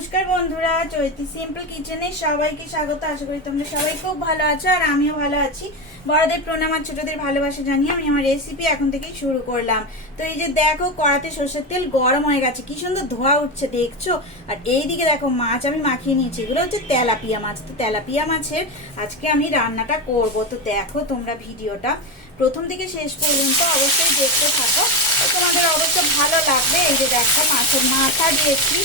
নমস্কার বন্ধুরা, চৈতি সিম্পল কিচেনে সবাইকে স্বাগত। আশা করি তোমরা সবাই খুব ভালো আছো আর আমিও ভালো আছি। বড়দের প্রণাম আর ছোটদের ভালোবাসা জানিয়ে আমি আমার রেসিপি এখন থেকেই শুরু করলাম। তো এই যে দেখো, কড়াতে সর্ষের তেল গরম হয়ে গেছে, কি সুন্দর ধোয়া উঠছে দেখছো। আর এইদিকে দেখো, মাছ আমি মাখিয়ে নিয়েছি। এগুলো হচ্ছে তেলাপিয়া মাছ। তো তেলাপিয়া মাছের আজকে আমি রান্নাটা করব। তো দেখো তোমরা ভিডিওটা প্রথম থেকে শেষ পর্যন্ত অবশ্যই দেখতে থাকো, তোমাদের অবশ্যই ভালো লাগবে। এই যে দেখো, মাছের মাথা দিয়েছি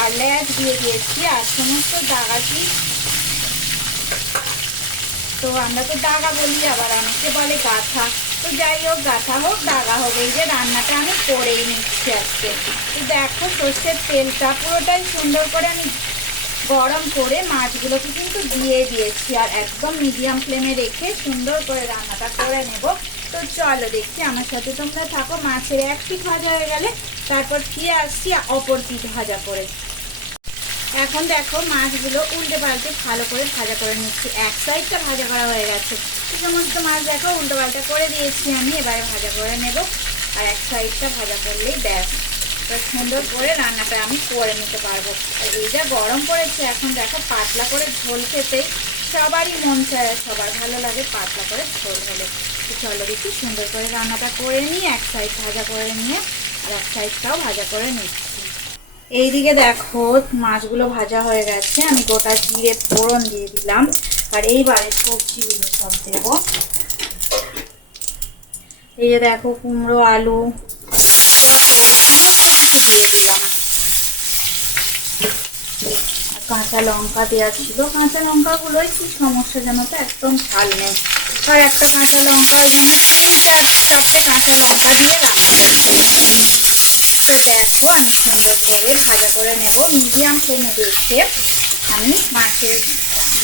আর লেজ দিয়ে দিয়েছি আর সমস্ত দাগাটি। তো আমরা তো দাগা বলি, আবার অনেকে বলে গাথা। তো যাই হোক, গাথা হোক দাগা হোক, এই যে রান্নাটা আমি করেই নিচ্ছি আজকে। তো দেখো, সর্ষের তেলটা পুরোটাই সুন্দর করে আমি গরম করে মাছগুলোকে কিন্তু দিয়ে দিয়েছি আর একদম মিডিয়াম ফ্লেমে রেখে সুন্দর করে রান্নাটা করে নেব। তো চলো দেখছি, আমার সাথে তোমরা থাকো। মাছের এক পিঠ ভাজা হয়ে গেলে তারপর ফিরে আসছি অপর পিঠ ভাজা করে। এখন দেখো, মাছগুলো উল্টে পাল্টে ভালো করে ভাজা করে নিচ্ছি। এক সাইডটা ভাজা করা হয়ে গেছে, সমস্ত মাছ দেখো উল্টো পাল্টা করে দিয়েছি আমি। এবারে ভাজা করে নেব আর এক সাইডটা ভাজা করলেই ব্যাস, সুন্দর করে রান্নাটা আমি করে নিতে পারবো। আর এই যা গরম পড়েছে, এখন দেখো পাতলা করে ঝোল খেতেই সবারই মন চায়, সবার ভালো লাগে পাতলা করে ঝোল হলে। তো চলো দেখি সুন্দর করে রান্নাটা করে নিই, এক সাইড ভাজা করে নিয়ে আর এক সাইডটাও ভাজা করে নিচ্ছি। এইদিকে দেখো, মাছগুলো ভাজা হয়ে গেছে, আমি গোটা জিরে ফোড়ন দিয়ে দিলাম আর এইবারে সবজিগুলো সব দেবো। এই যে দেখো, কুমড়ো, আলু, পটল সমস্ত কিছু দিয়ে দিলাম। কাঁচা লঙ্কা দেওয়া ছিল, কাঁচা লঙ্কাগুলোই কি সমস্যা জানো তো, একদম ঝাল নেই। আর একটা কাঁচা লঙ্কা, ওই জন্য 3-4-4টে কাঁচা লঙ্কা দিয়ে রান্নাটা করে নেব। তো দেখো, আমি সুন্দর করে ভাজা করে নেব মিডিয়াম ফ্লেমে রেখে। আমি মাছের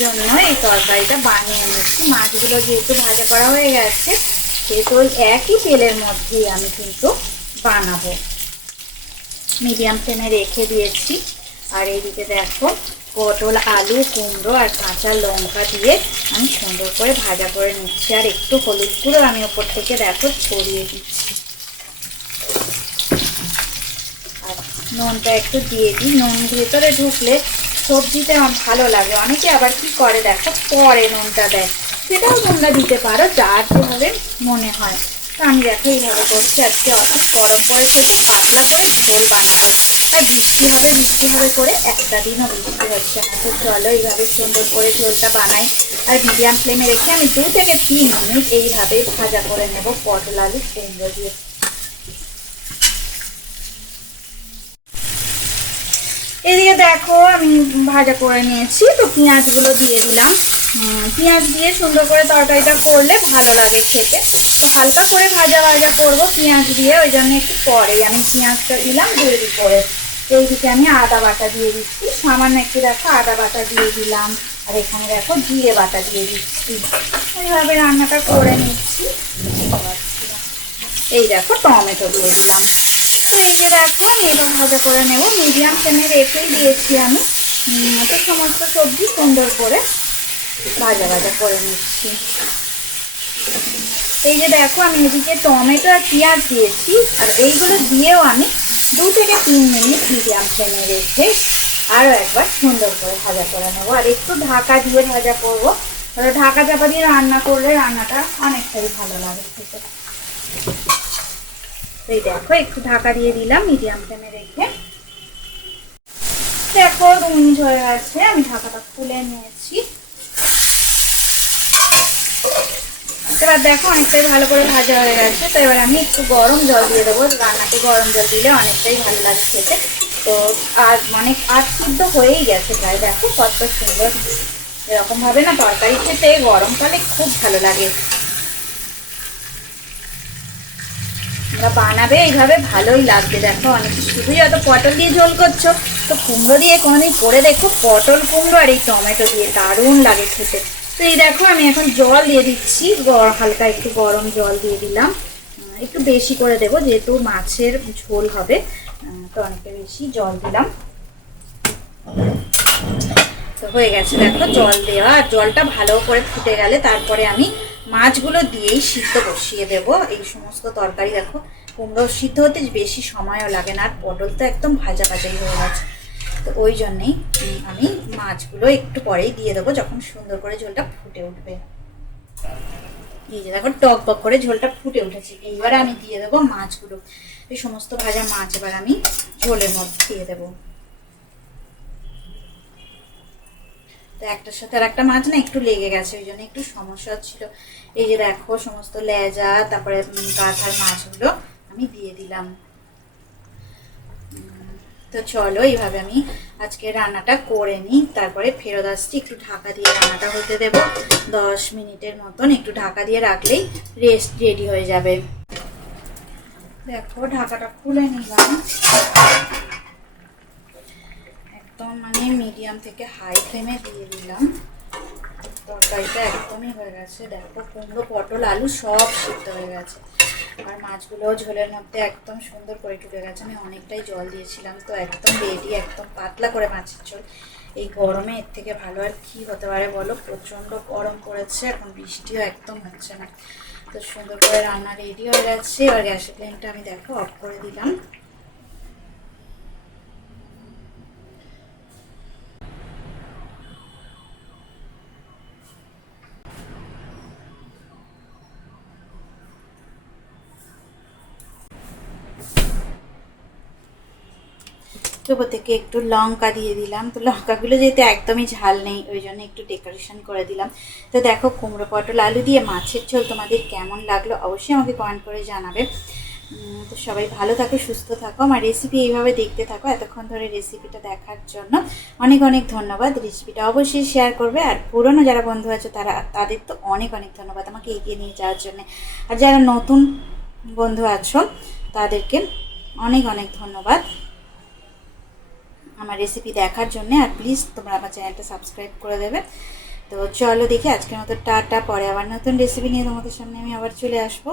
জন্য এই তরকারিটা বানিয়ে নিচ্ছি। মাছগুলো যেহেতু ভাজা করা হয়ে গেছে, সেহেতু ওই একই তেলের মধ্যেই আমি কিন্তু বানাবো। মিডিয়াম ফ্লেমে রেখে দিয়েছি। আর এইদিকে দেখো, পটল, আলু, কুমড়ো আর কাঁচা লঙ্কা দিয়ে আমি সুন্দর করে ভাজা করে নিচ্ছি। আর একটু হলুদ গুঁড়ো আমি ওপর থেকে দেখো ছড়িয়ে দিচ্ছি। আর নুনটা একটু দিয়ে দিই, নুন ভেতরে ঢুকলে সবজিতে আমার ভালো লাগে। অনেকে আবার কি করে দেখো, পরে নুনটা দেয়, সেটাও তোমরা দিতে পারো, যার যেভাবে মনে হয়। তো আমি দেখো এইভাবে করছি। আজকে গরম পড়েছে তো পাতলা করে ঝোল বানাবো। আর বৃষ্টি হবে করে একটা দিনও বৃষ্টি হচ্ছে না। তো চলো এইভাবে সুন্দর করে ঝোলটা বানাই। আর মিডিয়াম ফ্লেমে রেখে আমি 2 থেকে 3 মিনিট এইভাবে ভাজা করে নেব পটল, আলু, কুমড়ো দিয়ে। এদিকে দেখো, আমি ভাজা করে নিয়েছি। তো পেঁয়াজগুলো দিয়ে দিলাম। পেঁয়াজ দিয়ে সুন্দর করে তরকারিটা করলে ভালো লাগে খেতে। তো হালকা করে ভাজা করবো পেঁয়াজ দিয়ে, ওই জন্য একটু পরেই আমি পেঁয়াজটা দিলাম গ্রেভি করে। এইদিকে আমি আদা বাটা দিয়ে দিচ্ছি, সামান্য একটু দেখো আদা বাটা দিয়ে দিলাম। আর এখানে দেখো জিরে বাটা দিয়ে দিচ্ছি। এইভাবে রান্নাটা করে নিচ্ছি। এই দেখো, টমেটো দিয়ে দিলাম। তো এই যে দেখো, আমি এটা ভাজা করে নেব, মিডিয়াম ফ্লেমে রেখেই দিয়েছি আমি। তো সমস্ত সবজি সুন্দর করে ভাজা করে নিচ্ছি। এই যে দেখো, আমি এদিকে টমেটো আর পেঁয়াজ দিয়েছি। আর এইগুলো দিয়েও আমি 2 থেকে 3 মিনিট মিডিয়াম ফ্লেমে রেখে আরও একবার সুন্দর করে ভাজা করে নেবো। আর একটু ঢাকা দিয়ে ভাজা করবো, ঢাকা চাপা দিয়ে রান্না করলে রান্নাটা অনেকটাই ভালো লাগে খেতে। এই দেখো, একটু ঢাকা দিয়ে দিলাম মিডিয়াম ফ্লেমে রেখে। দেখো 2 মিনিট হয়ে গেছে, আমি ঢাকাটা খুলে নিয়েছি। এবার দেখো, অনেকটাই ভালো করে ভাজা হয়ে গেছে। তো এবার আমি একটু গরম জল দিয়ে দেবো। রান্নাতে গরম জল দিলে অনেকটাই ভালো লাগে খেতে। তো আর সিদ্ধ হয়েই গেছে প্রায়। দেখো কত সুন্দর, এরকম ভাবে না তরকারি খেতে গরমকালে খুব ভালো লাগে। বানাবে এইভাবে, ভালোই লাগবে। দেখো, অনেক শুধুই হয়তো পটল দিয়ে ঝোল করছো, তো কুমড়ো দিয়ে কোনোদিন করে দেখো, পটল, কুমড়ো আর এই টমেটো দিয়ে দারুণ লাগে খেতে। তো এই দেখো, আমি এখন জল দিয়ে দিচ্ছি, হালকা একটু গরম জল দিয়ে দিলাম। একটু বেশি করে দেবো, যেহেতু মাছের ঝোল হবে, তো অনেকটা বেশি জল দিলাম। তো হয়ে গেছে দেখো জল দেওয়া। আর জলটা ভালো করে ফুটে গেলে তারপরে আমি মাছগুলো দিয়েই সিদ্ধ বসিয়ে দেবো। এই সমস্ত তরকারি দেখো, কুমড়ো সিদ্ধ হতে বেশি সময়ও লাগে না, আর পটল তো একদম ভাজাই হয়ে গেছে। তো ওই জন্যেই আমি মাছগুলো একটু পরেই দিয়ে দেবো, যখন সুন্দর করে ঝোলটা ফুটে উঠবে। এই যে দেখো টক বক করে ঝোলটা ফুটে উঠেছে। এইবারে আমি দিয়ে দেবো মাছগুলো, এই সমস্ত ভাজা মাছ এবার আমি ঝোলের মধ্যে দিয়ে দেবো। তো একটার সাথে আর একটা মাছ না একটু লেগে গেছে, ওই জন্য একটু সমস্যা হচ্ছিল। এই যে দেখো সমস্ত লেজা তারপরে কাঁঠাল মাছগুলো আমি দিয়ে দিলাম। তো চলো এইভাবে আমি আজকে রান্নাটা করে নিই, তারপরে ফেরত আসছি। একটু ঢাকা দিয়ে রান্নাটা হতে দেব 10 মিনিটের মতন, একটু ঢাকা দিয়ে রাখলেই রেডি হয়ে যাবে। দেখো ঢাকাটা খুলে নিলাম, একদম মানে মিডিয়াম থেকে হাই ফ্লেমে দিয়ে দিলাম। তরকারিটা একদমই হয়ে গেছে, দেখো কুমড়ো পটল আলু সব সিদ্ধ হয়ে গেছে, আর মাছগুলো ঝোলের মধ্যে একদম সুন্দর করে ঢুকে গেছে। আমি অনেকটাই জল দিয়েছিলাম, তো একদম রেডি, একদম পাতলা করে মাছের ঝোল। এই গরমে এর থেকে ভালো আর কি হতে পারে বলো, প্রচণ্ড গরম পড়েছে, এখন বৃষ্টিও একদম হচ্ছে না। তো সুন্দর করে রান্না রেডি হয়ে গেছে। এবার গ্যাসের ফ্লেমটা আমি দেখো অফ করে দিলাম। ওপর থেকে একটু লঙ্কা দিয়ে দিলাম। তো লঙ্কাগুলো যেহেতু একদমই ঝাল নেই, ওই জন্য একটু ডেকোরেশন করে দিলাম। তো দেখো কুমড়ো পটল আলু দিয়ে মাছের ঝোল তোমাদের কেমন লাগলো অবশ্যই আমাকে কমেন্ট করে জানাবে। তো সবাই ভালো থাকো, সুস্থ থাকো, আমার রেসিপি এইভাবে দেখতে থাকো। এতক্ষণ ধরে রেসিপিটা দেখার জন্য অনেক অনেক ধন্যবাদ। রেসিপিটা অবশ্যই শেয়ার করবে, আর পুরনো যারা বন্ধু আছে তাদের তো অনেক অনেক ধন্যবাদ আমাকে এগিয়ে নিয়ে যাওয়ার জন্য। আর যারা নতুন বন্ধু আছো তাদেরকে অনেক অনেক ধন্যবাদ আমার রেসিপি দেখার জন্য। আর প্লিজ তোমরা আমার চ্যানেলটা সাবস্ক্রাইব করে দেবে। তো চলো দেখি আজকের মতো টাটা, পরে আবার নতুন রেসিপি নিয়ে তোমাদের সামনে আমি আবার চলে আসবো।